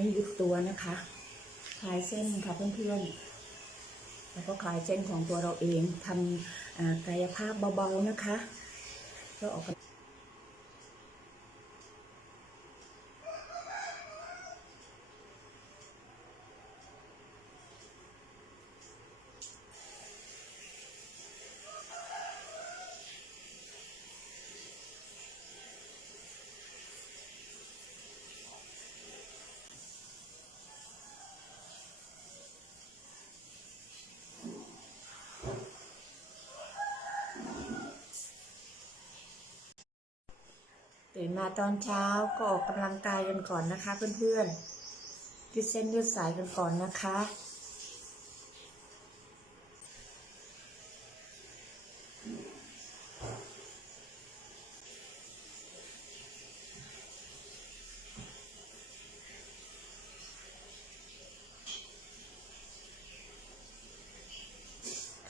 ไม่ยึดตัวนะคะคลายเส้นค่ะเพื่อนๆแล้วก็คลายเส้นของตัวเราเองทำกายภาพเบาๆนะคะเพื่อออกกำ ตื่นมาตอนเช้าก็ออกกำลังกายกันก่อนนะคะ เพื่อนๆยืดเส้นยืดสายกันก่อนนะคะ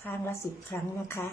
ข้างละสิบครั้งนะคะ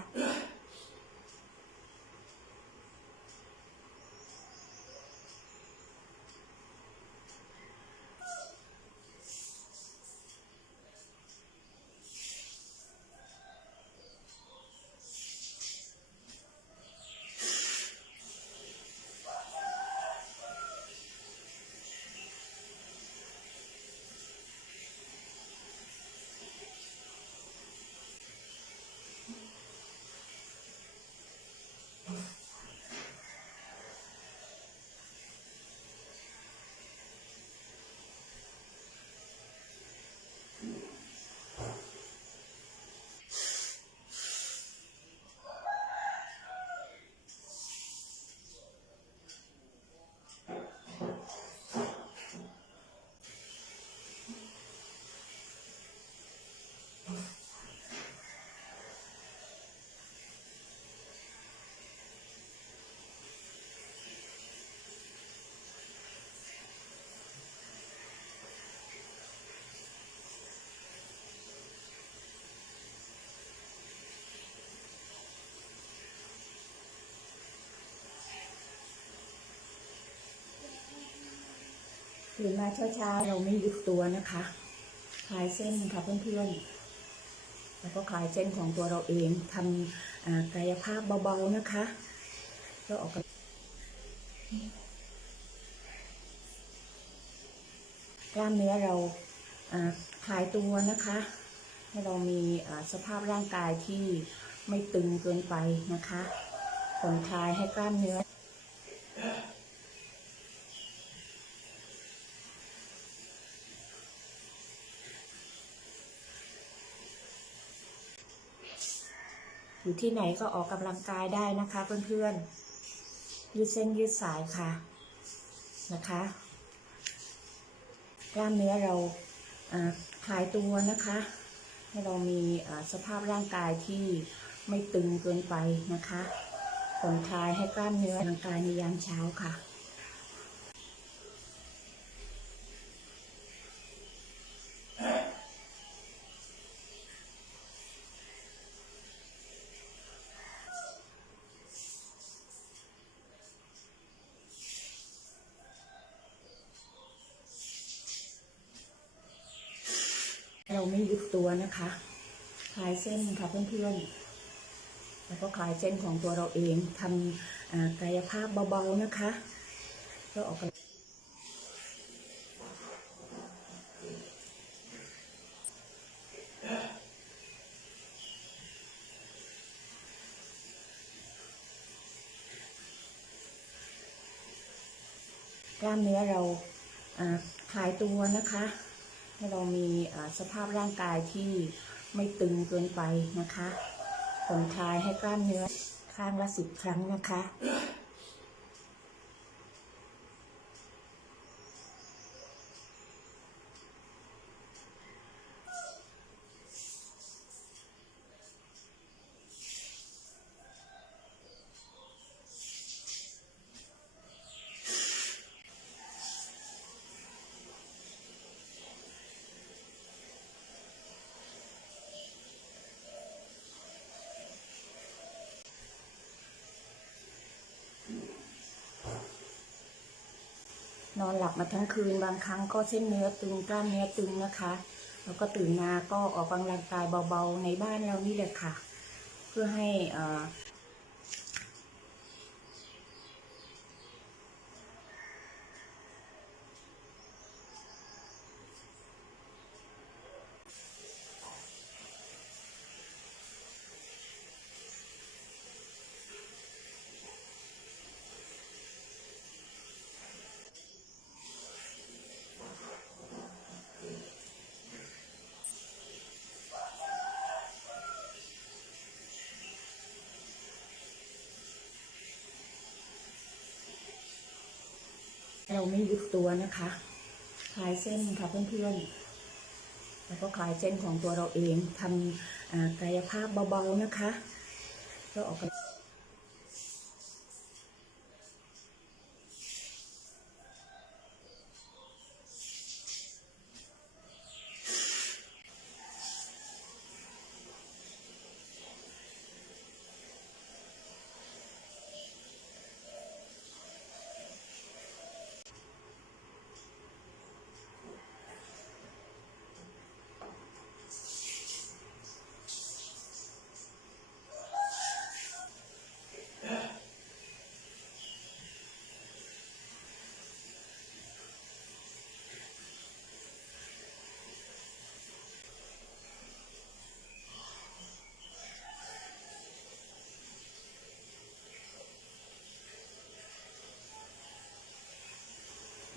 ตื่นมาเช้าๆเราไม่ยึดตัวนะคะคลายเส้นค่ะเพื่อนๆแล้วก็คลายเส้นของตัวเราเองทำกายภาพเบาๆนะคะเพื่ออกกำกล้ามเนื้อเราคลายตัวนะคะ ให้เรามีสภาพร่างกายที่ไม่ตึงเกินไปนะคะผ่อนคลายให้กล้ามเนื้อ อยู่ที่ไหนก็ออกกำลังกายได้นะคะเพื่อนๆ ยืดเส้นยืดสายค่ะนะคะกล้ามเนื้อเราคลายตัวนะคะ ให้เรามีสภาพร่างกายที่ไม่ตึงเกินไปนะคะผ่อนคลายให้กล้ามเนื้อร่างกายในยามเช้าค่ะ เราไม่ยึดตัวนะคะคลายเส้นค่ะเพื่อนๆแล้วก็คลายเส้นของตัวเราเองทำกายภาพเบาๆนะคะเพื่อออกกำกล้ามเนื้อเราอ่าคลายตัวนะคะ ให้เรามีสภาพร่างกายที่ไม่ตึงเกินไปนะคะผ่อนคลายให้กล้ามเนื้อข้างละสิบครั้งนะคะ นอนหลับมาทั้งคืนบางครั้งก็เส้นเนื้อตึงกล้ามเนื้อตึงนะคะ แล้วก็ตื่นมาก็ออกกำลังกายเบาๆในบ้านเรานี่แหละค่ะ เพื่อให้ เราไม่ยึดตัวนะคะคลายเส้นค่ะเพื่อนๆแล้วก็คลายเส้นของตัวเราเองทำกายภาพเบาๆนะคะก็ออกกำ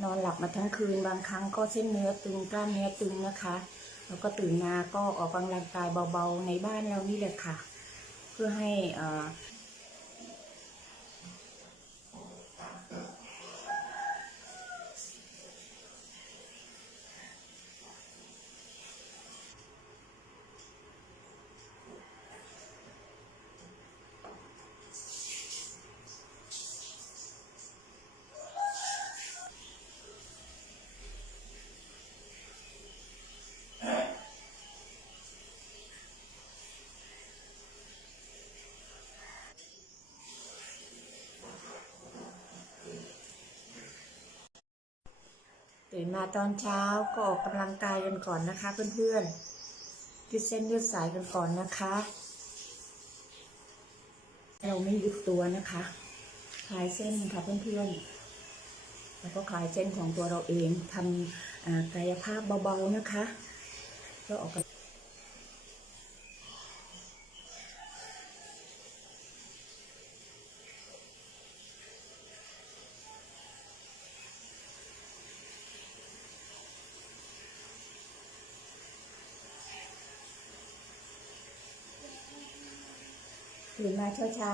นอนหลับมาทั้งคืนบางครั้งก็เส้นเนื้อตึงกล้ามเนื้อตึงนะคะ แล้วก็ตื่นมาก็ออกกำลังกายเบาๆในบ้านเรานี่แหละค่ะ เพื่อให้ มาตอนเช้าก็ออกกำลังกายกันก่อนนะคะ เพื่อนๆยืดเส้นยืดสายกันก่อนนะคะ เราไม่ยึดตัวนะคะคลายเส้นค่ะเพื่อนๆแล้วก็คลายเส้นของตัวเราเองทำกายภาพเบาๆนะคะก็ออกกำ ตื่นมาเช้าเช้า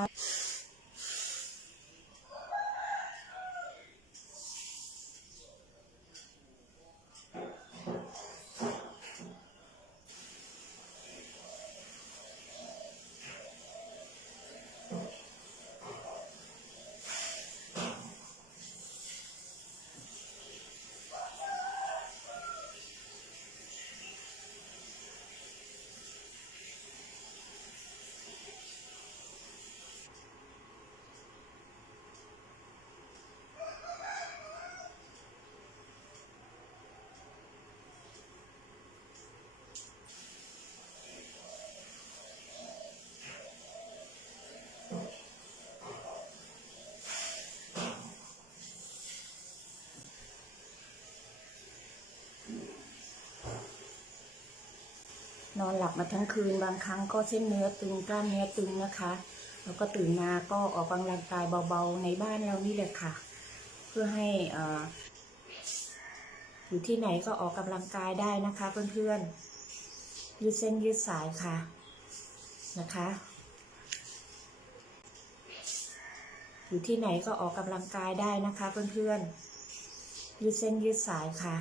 นอนหลับมาทั้งคืนบางครั้งก็เส้นเนื้อตึงกล้ามเนื้อตึงนะคะ แล้วก็ตื่นมาก็ออกกำลังกายเบาๆในบ้านเรานี่แหละค่ะ เพื่อให้ออยู่ที่ไหนก็ออกกำลังกายได้นะคะเพื่อนๆยืดเส้นยืดสายค่ะนะคะอยู่ที่ไหนก็ออกกำลังกายได้นะคะเพื่อนๆยืดเส้นยืดสายค่ะ